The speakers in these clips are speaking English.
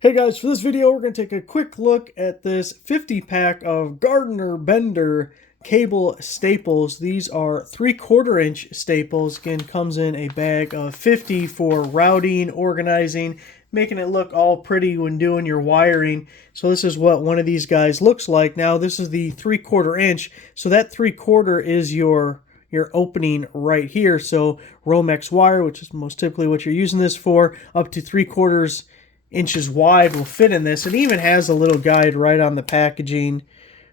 Hey guys, for this video we're going to take a quick look at this 50 pack of Gardner Bender cable staples. These are 3/4 inch staples. Again, comes in a bag of 50 for routing, organizing, making it look all pretty when doing your wiring. So this is what one of these guys looks like. Now this is the 3/4 inch, so that 3/4 is your opening right here. So Romex wire, which is most typically what you're using this for, up to 3/4 inches wide will fit in this. It even has a little guide right on the packaging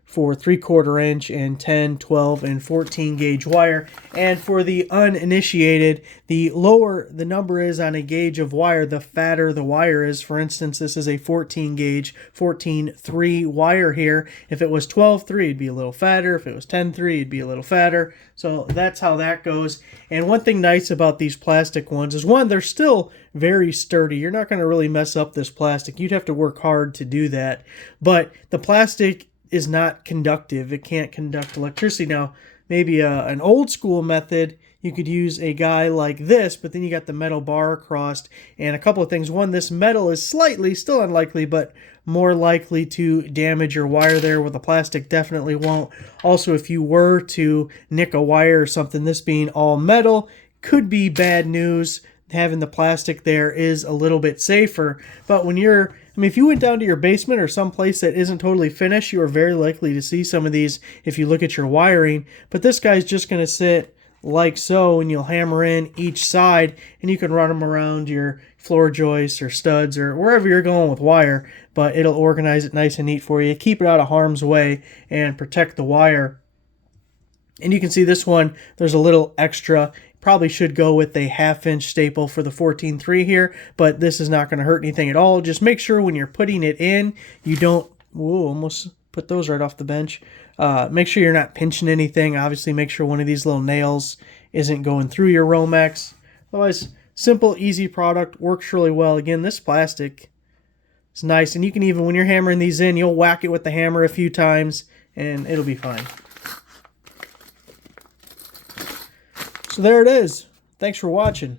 for 3/4 inch and 10, 12, and 14 gauge wire. And for the uninitiated, the lower the number is on a gauge of wire, the fatter the wire is. For instance, this is a 14 gauge, 14-3 wire here. If it was 12-3, it'd be a little fatter. If it was 10-3, it'd be a little fatter. So that's how that goes. And one thing nice about these plastic ones is, one, they're still very sturdy. You're not going to really mess up this plastic. You'd have to work hard to do that. But the plastic is not conductive. It can't conduct electricity. Now, maybe an old school method, you could use a guy like this, but then you got the metal bar across, and a couple of things. One, this metal is slightly, still unlikely, but more likely to damage your wire there, where the plastic definitely won't. Also, if you were to nick a wire or something, this being all metal could be bad news. Having the plastic there is a little bit safer. But when if you went down to your basement or someplace that isn't totally finished, you are very likely to see some of these if you look at your wiring. But this guy's just going to sit like so, and you'll hammer in each side, and you can run them around your floor joists or studs or wherever you're going with wire. But it'll organize it nice and neat for you, keep it out of harm's way, and protect the wire. And you can see this one, there's a little extra. Probably should go with a 1/2 inch staple for the 14-3 here, but this is not going to hurt anything at all. Just make sure when you're putting it in, you don't, whoa, almost put those right off the bench. Make sure you're not pinching anything. Obviously, make sure one of these little nails isn't going through your Romex. Otherwise, simple, easy product, works really well. Again, this plastic is nice, and you can even, when you're hammering these in, you'll whack it with the hammer a few times, and it'll be fine. So there it is. Thanks for watching.